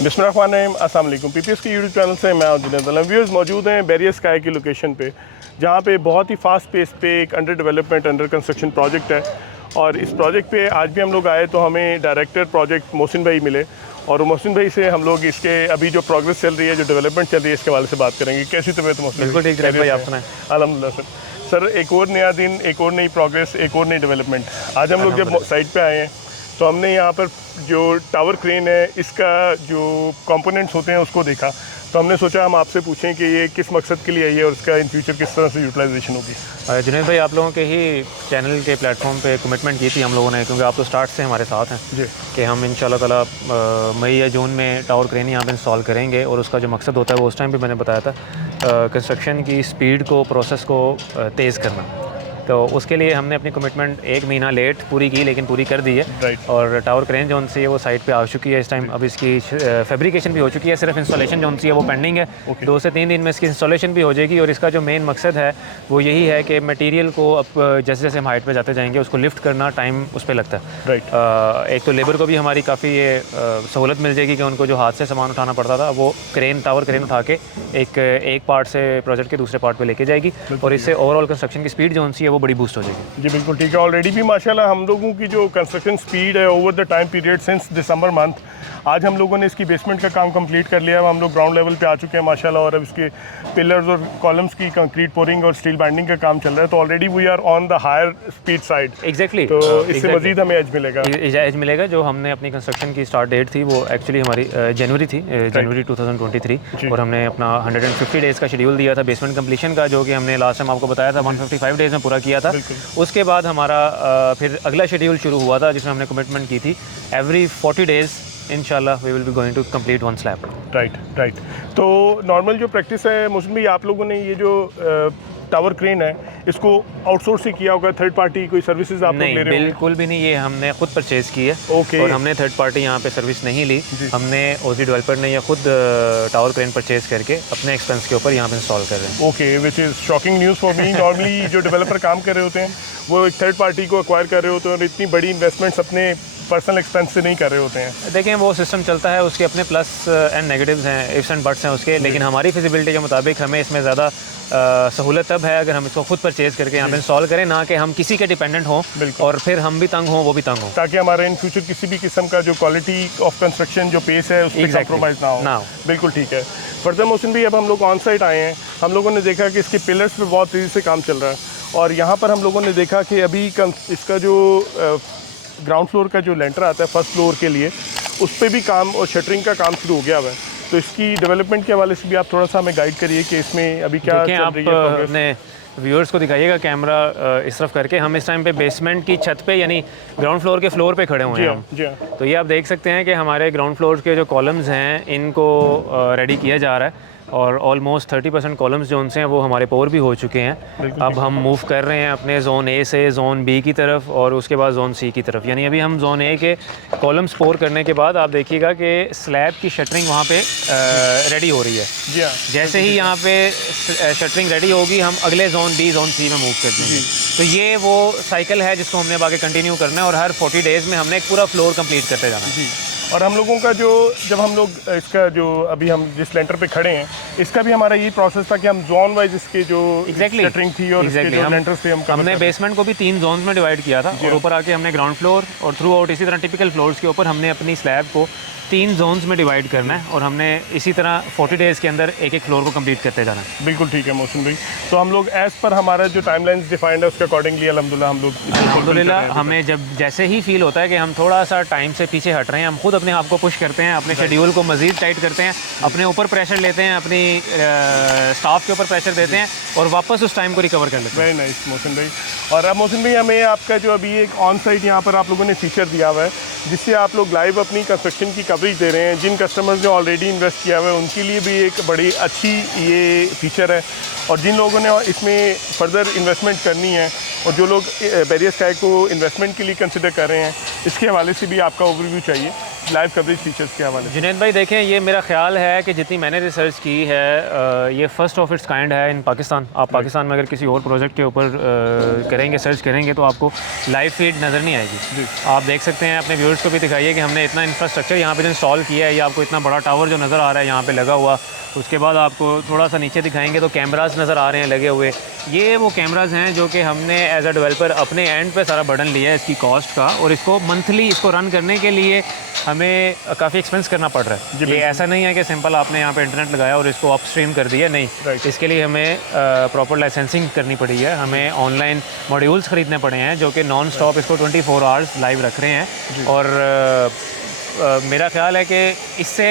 बिस्मिल्लाहिर्रहमानिर्रहीम, अस्सलाम वालेकुम। पीपीएस के यूट्यूब चैनल से मैं जुनैद व्यूअर्स मौजूद हैं बैरियर स्काई की लोकेशन पे, जहाँ पे बहुत ही फास्ट पेस पे एक under development under construction project है। और इस प्रोजेक्ट पे आज भी हम लोग आए तो हमें डायरेक्टर प्रोजेक्ट मोहसिन भाई मिले, और मोहसिन भाई से हम लोग इसके अभी जो प्रोग्रेस चल रही है, जो डेवलपमेंट चल रही है, इसके हवाले से बात करेंगे। कैसी तबीयत मोहसिन? बिल्कुल ठीक है भाई, आप सुनाएं? अल्हम्दुलिल्लाह सर, एक और नया दिन, एक और नई प्रोग्रेस, एक और नई डेवलपमेंट। आज हम लोग जब साइट पे आए हैं तो हमने यहाँ पर जो टावर क्रेन है, इसका जो कंपोनेंट्स होते हैं उसको देखा, तो हमने सोचा हम आपसे पूछें कि ये किस मकसद के लिए आई है और इसका इन फ्यूचर किस तरह से यूटिलाइजेशन होगी। जुनैद भाई, आप लोगों के ही चैनल के प्लेटफॉर्म पे कमिटमेंट की थी हम लोगों ने, क्योंकि आप तो स्टार्ट से हमारे साथ हैं जी, कि हम इंशाल्लाह ताला मई या जून में टावर क्रेन यहाँ पे इंस्टॉल करेंगे। और उसका जो मकसद होता है वो उस टाइम पे मैंने बताया था, कंस्ट्रक्शन की स्पीड को, प्रोसेस को तेज़ करना। तो उसके लिए हमने अपनी कमिटमेंट 1 महीना लेट पूरी की, लेकिन पूरी कर दी है। राइट। और टावर क्रेन जो सी है वो साइट पे आ चुकी है इस टाइम। अब इसकी फैब्रिकेशन भी हो चुकी है, सिर्फ इंस्टॉलेशन जो सी है वो पेंडिंग है। 2 से 3 दिन में इसकी इंस्टॉलेशन भी हो जाएगी। और इसका जो मेन मकसद है वो यही है कि मटेरियल को अब जैसे जैसे हम हाइट पे जाते जाएंगे उसको लिफ्ट करना, टाइम उस पर लगता है। राइट। एक तो लेबर को भी हमारी काफ़ी ये सहूलत मिल जाएगी कि उनको जो हाथ से सामान उठाना पड़ता था वो टावर क्रेन उठा के एक पार्ट से प्रोजेक्ट के दूसरे पार्ट पे लेके जाएगी। और इससे ओवरऑल कंस्ट्रक्शन की स्पीड जो सी है वो बड़ी बूस्ट हो जाएगी। जी बिल्कुल ठीक है। ऑलरेडी भी माशाल्लाह हम लोगों की जो कंस्ट्रक्शन स्पीड है over the time period since December month, आज हम लोगों ने इसकी बेसमेंट का काम कंप्लीट कर लिया है। हम लोग ग्राउंड लेवल पे आ चुके हैं माशाल्लाह, और अब इसके पिलर्स और कॉलम्स की कंक्रीट पोरिंग और स्टील बाइंडिंग का काम चल रहा है। तो already we are on the higher speed side. Exactly. तो इससे मजीद हमें एज मिलेगा। एज मिलेगा। जो हमने अपनी कंस्ट्रक्शन की स्टार्ट डेट थी वो एक्चुअली हमारी जनवरी थी, जनवरी 2023। और हमने अपना 150 डेज़ का शेड्यूल दिया था बेसमेंट कंप्लीशन का, जो कि हमने लास्ट टाइम आपको बताया था 155 डेज़ में पूरा किया था। उसके बाद हमारा फिर अगला शेड्यूल शुरू हुआ था, जिसमें हमने कमिटमेंट की थी एवरी 40 डेज़ इंशाल्लाह we will be going to complete 1 slab. Right. तो नॉर्मल जो प्रैक्टिस है मोहसिन भाई, आप लोगों ने ये जो टावर क्रेन है इसको आउटसोर्स ही किया होगा, थर्ड पार्टी कोई सर्विसेज आप लोग ले रहे हो? बिल्कुल भी नहीं, ये हमने खुद परचेज़ की है। ओके। और हमने थर्ड पार्टी यहाँ पे सर्विस नहीं ली। हमने ओजी डेवलपर ने या खुद टावर क्रेन परचेज़ करके अपने एक्सपेंस के ऊपर यहाँ पे इंस्टॉल कर रहे हैं। Okay, which is shocking news for me. Normally जो डेवलपर काम कर रहे होते हैं वो एक थर्ड पार्टी को एक्वायर कर रहे होते हैं और इतनी बड़ी इन्वेस्टमेंट्स अपने पर्सनल एक्सपेंस से नहीं कर रहे होते हैं। देखें, वो सिस्टम चलता है, उसके अपने प्लस एंड नेगेटिव्स हैं, इफ्स एंड बट्स हैं उसके। लेकिन हमारी फिजिबिलिटी के मुताबिक हमें इसमें ज़्यादा सहूलत तब है अगर हम इसको खुद परचेज़ करके यहाँ पे इंस्टॉल करें, ना कि हम किसी के डिपेंडेंट हों और फिर हम भी तंग हों, वो भी तंग हों, ताकि हमारा इन फ्यूचर किसी भी किस्म का जो क्वालिटी ऑफ कंस्ट्रक्शन जो पेस है उस पर कॉम्प्रोमाइज़ ना हो। बिल्कुल ठीक है। फर्दर मोहसिन भी, अब हम लोग ऑन साइट आए हैं, हम लोगों ने देखा कि इसके पिलर्स पे बहुत तेज़ी से काम चल रहा है। और यहाँ पर हम लोगों ने देखा कि अभी इसका जो ग्राउंड फ्लोर का जो लेंटर आता है फर्स्ट फ्लोर के लिए, उस पर भी काम और शटरिंग का काम शुरू हो गया हुआ है। तो इसकी डेवलपमेंट के हवाले से भी आप थोड़ा सा हमें गाइड करिए कि इसमें अभी क्या चल रही है। आप अपने व्यूअर्स को दिखाइएगा कैमरा इस तरफ करके। हम इस टाइम पे बेसमेंट की छत पे यानी ग्राउंड फ्लोर के फ्लोर पे खड़े हुए हैं। जी हाँ। तो ये आप देख सकते हैं कि हमारे ग्राउंड फ्लोर के जो कॉलम्स हैं इनको रेडी किया जा रहा है, और ऑलमोस्ट 30% कॉलम्स जो उनसे हैं वो हमारे पोर भी हो चुके हैं। अब हम मूव कर रहे हैं अपने जोन ए से जोन बी की तरफ और उसके बाद जोन सी की तरफ। यानी अभी हम जोन ए के कॉलम्स पोर करने के बाद आप देखिएगा कि स्लैब की शटरिंग वहाँ पे रेडी हो रही है। जी हाँ। जैसे ही यहाँ पे शटरिंग रेडी होगी हम अगले जोन बी जोन सी में मूव कर देंगे। तो ये वो साइकिल है जिसको हमने अब आगे कंटिन्यू करना है, और हर 40 डेज़ में हमने एक पूरा फ्लोर कंप्लीट करते जाना है। और हम लोगों का जो जब हम लोग इसका जो अभी हम जिस लेंटर पे खड़े हैं, इसका भी हमारा यही प्रोसेस था कि हम जोन वाइज इसके जो शटरिंग थी और इसके जो लेंटर्स पे हमने बेसमेंट को भी 3 जोन्स में डिवाइड किया था, और ऊपर आके हमने ग्राउंड फ्लोर और थ्रू आउट इसी तरह टिपिकल फ्लोर्स के ऊपर हमने अपनी स्लैब को 3 जोन्स में डिवाइड करना है, और हमने इसी तरह 40 डेज़ के अंदर एक फ्लोर को कंप्लीट करते जाना है। बिल्कुल ठीक है मोहसिन भाई। तो हम लोग एज़ पर हमारा जो टाइमलाइंस डिफाइंड है उसके अकॉर्डिंगली अल्हम्दुलिल्लाह हमें जब जैसे ही फील होता है कि हम थोड़ा सा टाइम से पीछे हट रहे हैं, हम खुद अपने आप को पुश करते हैं, अपने शेड्यूल को मज़ीद टाइट करते हैं, अपने ऊपर प्रेशर लेते हैं, अपनी स्टाफ के ऊपर प्रेशर देते हैं और वापस उस टाइम को रिकवर कर लेते हैं। वेरी नाइस मोहसिन भाई। और अब मोहसिन भाई, हमें आपका जो अभी एक ऑन साइट यहाँ पर आप लोगों ने फीचर दिया हुआ है, जिससे आप लोग लाइव अपनी कंस्ट्रक्शन की कवरेज दे रहे हैं। जिन कस्टमर्स ने ऑलरेडी इन्वेस्ट किया हुआ है उनके लिए भी एक बड़ी अच्छी ये फीचर है, और जिन लोगों ने इसमें फर्दर इन्वेस्टमेंट करनी है और जो लोग बैरियर स्काई को इन्वेस्टमेंट के लिए कंसिडर कर रहे हैं, इसके हवाले से भी आपका ओवरव्यू चाहिए। लाइव कवरेज फीचर्स के हवाले से। जुनैद भाई देखें, ये मेरा ख्याल है कि जितनी मैंने रिसर्च की है ये फ़र्स्ट ऑफ इट्स काइंड है इन पाकिस्तान। आप पाकिस्तान में अगर किसी और प्रोजेक्ट के ऊपर करेंगे, सर्च करेंगे, तो आपको लाइव फीड नज़र नहीं आएगी। आप देख सकते हैं, अपने व्यूअर्स को भी दिखाइए कि हमने इतना इंफ्रास्ट्रक्चर यहाँ पे इंस्टॉल किया है। ये आपको इतना बड़ा टावर जो नज़र आ रहा है यहाँ पे लगा हुआ। उसके बाद आपको थोड़ा सा नीचे दिखाएंगे तो कैमरास नज़र आ रहे हैं लगे हुए। ये वो कैमरास हैं जो कि हमने एज अ डेवलपर अपने एंड पे सारा बर्डन लिया है इसकी कॉस्ट का, और इसको मंथली इसको रन करने के लिए हमें काफ़ी एक्सपेंस करना पड़ रहा है। ये ऐसा नहीं है कि सिंपल आपने यहाँ पे इंटरनेट लगाया और इसको अपस्ट्रीम कर दिया, नहीं। इसके लिए हमें प्रॉपर लाइसेंसिंग करनी पड़ी है, हमें ऑनलाइन मॉड्यूल्स ख़रीदने पड़े हैं जो कि नॉन स्टॉप इसको 24 आवर्स लाइव रख रहे हैं। और मेरा ख्याल है कि इससे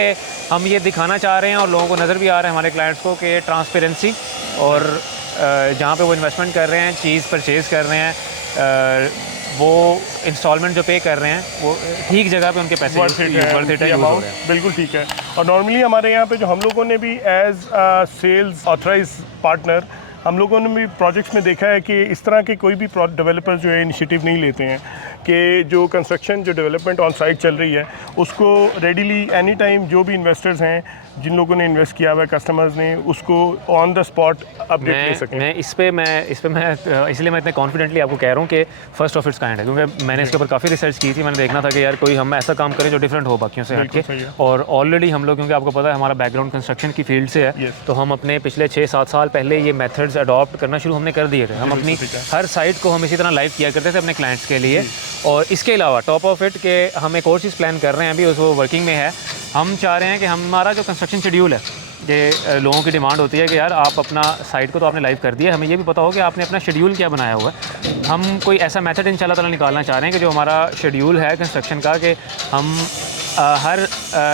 हम ये दिखाना चाह रहे हैं और लोगों को नज़र भी आ रहा है हमारे क्लाइंट्स को कि ट्रांसपेरेंसी, और जहाँ पे वो इन्वेस्टमेंट कर रहे हैं, चीज़ परचेज़ कर रहे हैं, वो इंस्टॉलमेंट जो पे कर रहे हैं वो ठीक जगह पे उनके पैसे वर्थ इट है, बिल्कुल ठीक है। और नॉर्मली हमारे यहाँ पे जो हम लोगों ने भी एज सेल्स ऑथराइज पार्टनर हम लोगों ने भी प्रोजेक्ट्स में देखा है कि इस तरह के कोई भी डेवलपर जो है इनिशिएटिव नहीं लेते हैं कि जो कंस्ट्रक्शन जो डेवलपमेंट ऑन साइट चल रही है उसको रेडीली एनी टाइम जो भी इन्वेस्टर्स हैं, जिन लोगों ने इन्वेस्ट किया हुआ है, कस्टमर्स ने, उसको ऑन द स्पॉट अपडेट ले सकें। मैं इस पे इसलिए मैं इतने कॉन्फिडेंटली आपको कह रहा हूँ कि फर्स्ट ऑफ इट्स काइंड है, क्योंकि मैंने इसके ऊपर काफ़ी रिसर्च की थी। मैंने देखना था कि यार कोई हम ऐसा काम करें जो डिफरेंट हो बाकियों से हटके, और ऑलरेडी हम लोग, क्योंकि आपको पता है हमारा बैकग्राउंड कंस्ट्रक्शन की फील्ड से है, तो हम अपने पिछले 6-7 साल पहले ये मेथड्स अडॉप्ट करना शुरू हमने कर दिए थे। हम अपनी हर साइट को हम इसी तरह लाइव किया करते थे अपने क्लाइंट्स के लिए। और इसके अलावा टॉप ऑफ इट के हम एक और चीज़ प्लान कर रहे हैं, अभी उसको वर्किंग में है। हम चाह रहे हैं कि हमारा जो कंस्ट्रक्शन शेड्यूल है, ये लोगों की डिमांड होती है कि यार आप अपना साइट को तो आपने लाइव कर दिया, हमें ये भी पता हो कि आपने अपना शेड्यूल क्या बनाया हुआ है। हम कोई ऐसा मेथड इंशाल्लाह ताला निकालना चाह रहे हैं कि जो हमारा शेड्यूल है कंस्ट्रक्शन का, कि हम हर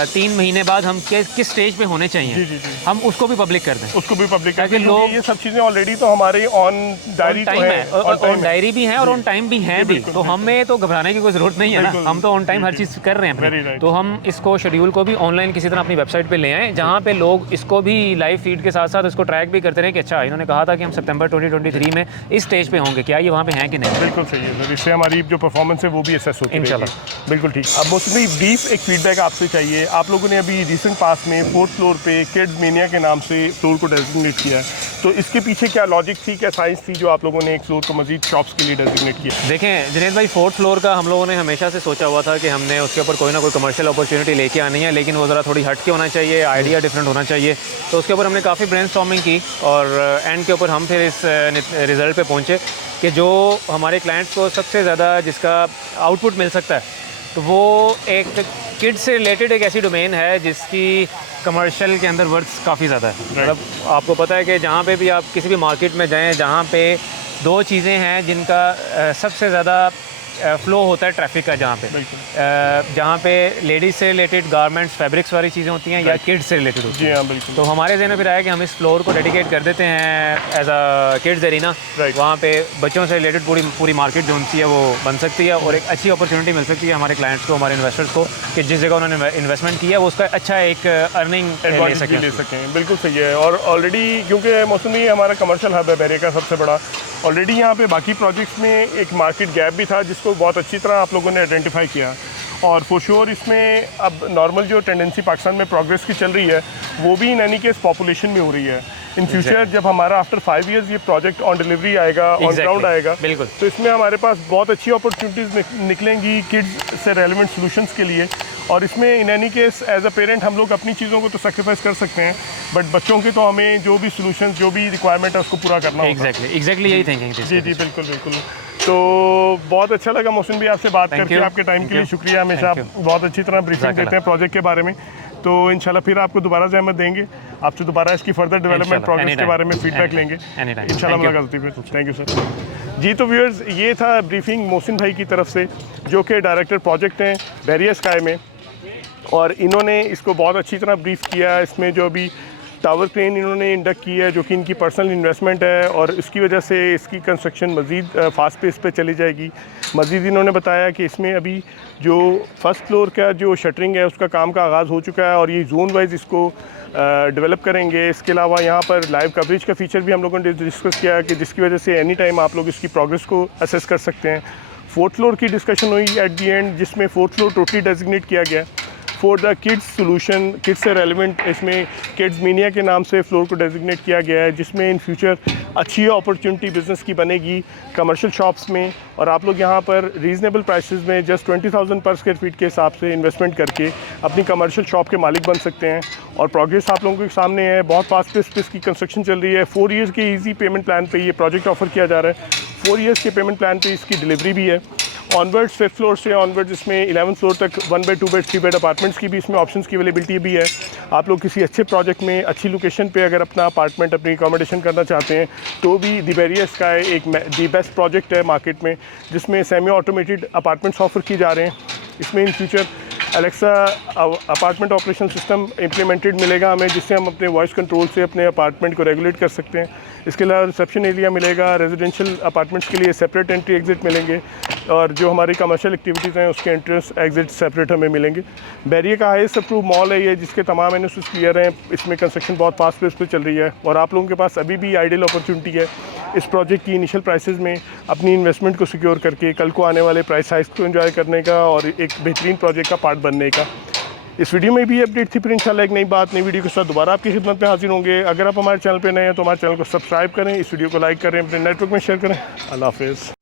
3 महीने बाद हम किस स्टेज पे होने चाहिए, हम उसको भी पब्लिक कर दें। उसको भी पब्लिक ताकि लोग, ये सब चीज़ें ऑलरेडी तो हमारे ऑन डायरी तो है, ऑन डायरी भी है और ऑन टाइम भी है भी, तो हमें तो घबराने की कोई ज़रूरत नहीं है ना, हम तो ऑन टाइम हर चीज़ कर रहे हैं। तो हम इसको शेड्यूल को भी ऑनलाइन किसी तरह अपनी वेबसाइट पे ले आएँ, जहाँ पे लोग इसको भी लाइव फीड के साथ साथ इसको ट्रैक भी करते रहे कि अच्छा इन्होंने कहा था कि हम सितंबर 2023 में इस स्टेज पे होंगे, क्या ये वहाँ पे हैं कि नहीं। बिल्कुल सही है, इससे हमारी जो परफॉर्मेंस है वो भी असेस होती है इंशाल्लाह। बिल्कुल ठीक। अब मोस्टली ब्रीफ एक फीडबैक आपसे चाहिए। आप लोगों ने अभी रिसेंट पास में 4th फ्लोर पे किड्स मेनिया के नाम से फ्लोर को डेजिग्नेट किया है, तो इसके पीछे क्या लॉजिक थी, क्या साइंस थी जो आप लोगों ने एक फ्लोर को मजीद शॉप्स के लिए डेजिग्नेट किया? देखें जुनैद भाई, 4th फ्लोर का हम लोगों ने हमेशा से सोचा हुआ था कि हमने उसके ऊपर कोई ना कोई कमर्शियल अपॉर्चुनिटी लेके आनी है, लेकिन वो ज़रा थोड़ी हट के होना चाहिए, आइडिया डिफरेंट होना चाहिए। तो उसके ऊपर हमने काफ़ी ब्रेनस्टॉर्मिंग की और एंड के ऊपर हम फिर इस रिज़ल्ट पे पहुँचे कि जो हमारे क्लाइंट्स को सबसे ज़्यादा जिसका आउटपुट मिल सकता है, तो वो एक किड्स से रिलेटेड एक ऐसी डोमेन है जिसकी कमर्शियल के अंदर वर्थ काफ़ी ज़्यादा है। मतलब आपको पता है कि जहाँ पे भी आप किसी भी मार्केट में जाएं, जहाँ पे 2 चीज़ें हैं जिनका सबसे ज़्यादा फ़्लो होता है ट्रैफिक का, जहाँ पे लेडीज़ से रिलेटेड गारमेंट्स, फैब्रिक्स वाली चीज़ें होती हैं या किड्स से रिलेटेड होती हैं। तो हमारे ज़हन में फिर आया कि हम इस फ्लोर को डेडिकेट कर देते हैं एज अ किड्स एरिना। वहाँ पे बच्चों से रिलेटेड पूरी मार्केट जो उनकी है वो बन सकती है, और एक अच्छी अपॉर्चुनिटी मिल सकती है हमारे क्लाइंट्स को, हमारे इन्वेस्टर्स को, कि जिस जगह उन्होंने इन्वेस्टमेंट किया वो उसका अच्छा एक अर्निंग ले सकें। बिल्कुल सही है। और ऑलरेडी क्योंकि मौसमी हमारा कमर्शियल हब है बहरे का सबसे बड़ा, ऑलरेडी यहाँ पे बाकी प्रोजेक्ट्स में एक मार्केट गैप भी था जिसको बहुत अच्छी तरह आप लोगों ने आइडेंटिफाई किया। और फॉर श्योर इसमें अब नॉर्मल जो टेंडेंसी पाकिस्तान में प्रोग्रेस की चल रही है वो भी इन एनी केस पॉपुलेशन में हो रही है। इन फ्यूचर जब हमारा आफ्टर 5 इयर्स ये प्रोजेक्ट ऑन डिलीवरी आएगा, ऑन ग्राउंड आएगा, तो इसमें हमारे पास बहुत अच्छी अपॉर्चुनिटीज़ निकलेंगी किड्स से रेलिवेंट सॉल्यूशंस के लिए। और इसमें in any case as a parent हम लोग अपनी चीज़ों को तो सेक्रीफाइस कर सकते हैं, बट बच्चों के तो हमें जो भी सॉल्यूशन, जो भी रिक्वायरमेंट है उसको पूरा करना होगा। एग्जैक्टली यही थिंकिंग थी। जी बिल्कुल। तो बहुत अच्छा लगा मोहसिन भाई आपसे बात करके, आपके टाइम के लिए शुक्रिया। हमेशा आप बहुत अच्छी तरह ब्रीफिंग देते हैं प्रोजेक्ट के बारे में, तो इंशाल्लाह फिर आपको दोबारा ज़हमत देंगे, आपसे दोबारा इसकी फर्दर डेवलपमेंट प्रोग्रेस के बारे में फीडबैक लेंगे इंशाल्लाह। मुलाकात होती है फिर। Thank you sir. जी तो व्यूअर्स, ये था ब्रीफिंग मोहसिन भाई की तरफ से, जो कि डायरेक्टर प्रोजेक्ट हैं बहरिया स्काई में, और इन्होंने इसको बहुत अच्छी तरह ब्रीफ किया। इसमें जो अभी टावर क्रेन इन्होंने इंडक्ट की है जो कि इनकी पर्सनल इन्वेस्टमेंट है, और इसकी वजह से इसकी कंस्ट्रक्शन मज़ीद फास्ट पेस पे चली जाएगी। मज़ीद इन्होंने बताया कि इसमें अभी जो फर्स्ट फ्लोर का जो शटरिंग है उसका काम का आगाज़ हो चुका है और ये जोन वाइज इसको डेवलप करेंगे। इसके अलावा यहाँ पर लाइव कवरेज का फ़ीचर भी हम लोगों ने डिस्कस किया कि जिसकी वजह से एनी टाइम आप लोग इसकी प्रोग्रेस को असेस कर सकते हैं। 4th फ्लोर की डिस्कशन हुई एट दी एंड, जिसमें 4th फ्लोर टोटली डेजिग्नेट किया गया। For the kids solution, kids से रेलिवेंट इसमें किड्स मीनिया के नाम से फ्लोर को डेजिग्नेट किया गया है, जिसमें इन फ्यूचर अच्छी अपॉर्चुनिटी बिज़नेस की बनेगी कमर्शियल शॉप्स में। और आप लोग यहाँ पर रीज़नेबल प्राइसेस में जस्ट 20,000 पर स्क्वायर फीट के हिसाब से इन्वेस्टमेंट करके अपनी कमर्शियल शॉप के मालिक बन सकते हैं। और प्रोग्रेस आप लोगों के सामने है, बहुत फास्ट पेस की कंस्ट्रक्शन चल रही है। 4 ईयर्स के ईजी पेमेंट प्लान पे ये प्रोजेक्ट ऑफर किया जा रहा है। 4 ईयर्स के पेमेंट प्लान पे इसकी डिलीवरी भी है। ऑनवर्ड्स 5th फ्लोर से ऑनवर्ड्स इसमें 11th फ्लोर तक 1 बेड 2 बेड 3 बेड अपार्टमेंट्स की भी इसमें ऑप्शंस की अवेलेबिलिटी भी है। आप लोग किसी अच्छे प्रोजेक्ट में अच्छी लोकेशन पे अगर अपना अपार्टमेंट अपनी अकोमोडेशन करना चाहते हैं तो भी द बैरियर स्काई एक दी बेस्ट प्रोजेक्ट है मार्केट में, जिसमें सेमी ऑटोमेटेड अपार्टमेंट्स ऑफर किए जा रहे हैं। इसमें in future Alexa apartment operation system implemented मिलेगा हमें, जिससे हम अपने वॉइस कंट्रोल से अपने अपार्टमेंट को रेगुलेट कर सकते हैं। इसके अलावा रिसेप्शन एरिया मिलेगा, रेजिडेंशियल अपार्टमेंट्स के लिए सेपरेट एंट्री एग्जिट मिलेंगे, और जो हमारी कमर्शियल एक्टिविटीज़ हैं उसके एंट्रेंस एग्जिट सेपरेट हमें मिलेंगे। बैरियर का हाईएस्ट अप्रूव मॉल है ये, जिसके तमाम एनओसीज क्लियर हैं। इसमें कंस्ट्रक्शन बहुत फास्ट पेस पे चल रही है, और आप लोगों के पास अभी भी आइडियल अपॉर्चुनिटी है इस प्रोजेक्ट की इनिशियल प्राइसेस में अपनी इन्वेस्टमेंट को सिक्योर करके कल को आने वाले प्राइस हाइक्स को एंजॉय करने का और एक बेहतरीन प्रोजेक्ट का पार्ट बनने का। इस वीडियो में भी अपडेट थी, फिर इंशाल्लाह एक नई बात नई वीडियो के साथ दोबारा आपकी खिदमत में हाजिर होंगे। अगर आप हमारे चैनल पे नए हैं तो हमारे चैनल को सब्सक्राइब करें, इस वीडियो को लाइक करें, अपने नेटवर्क में शेयर करें। अल्लाह हाफिज़।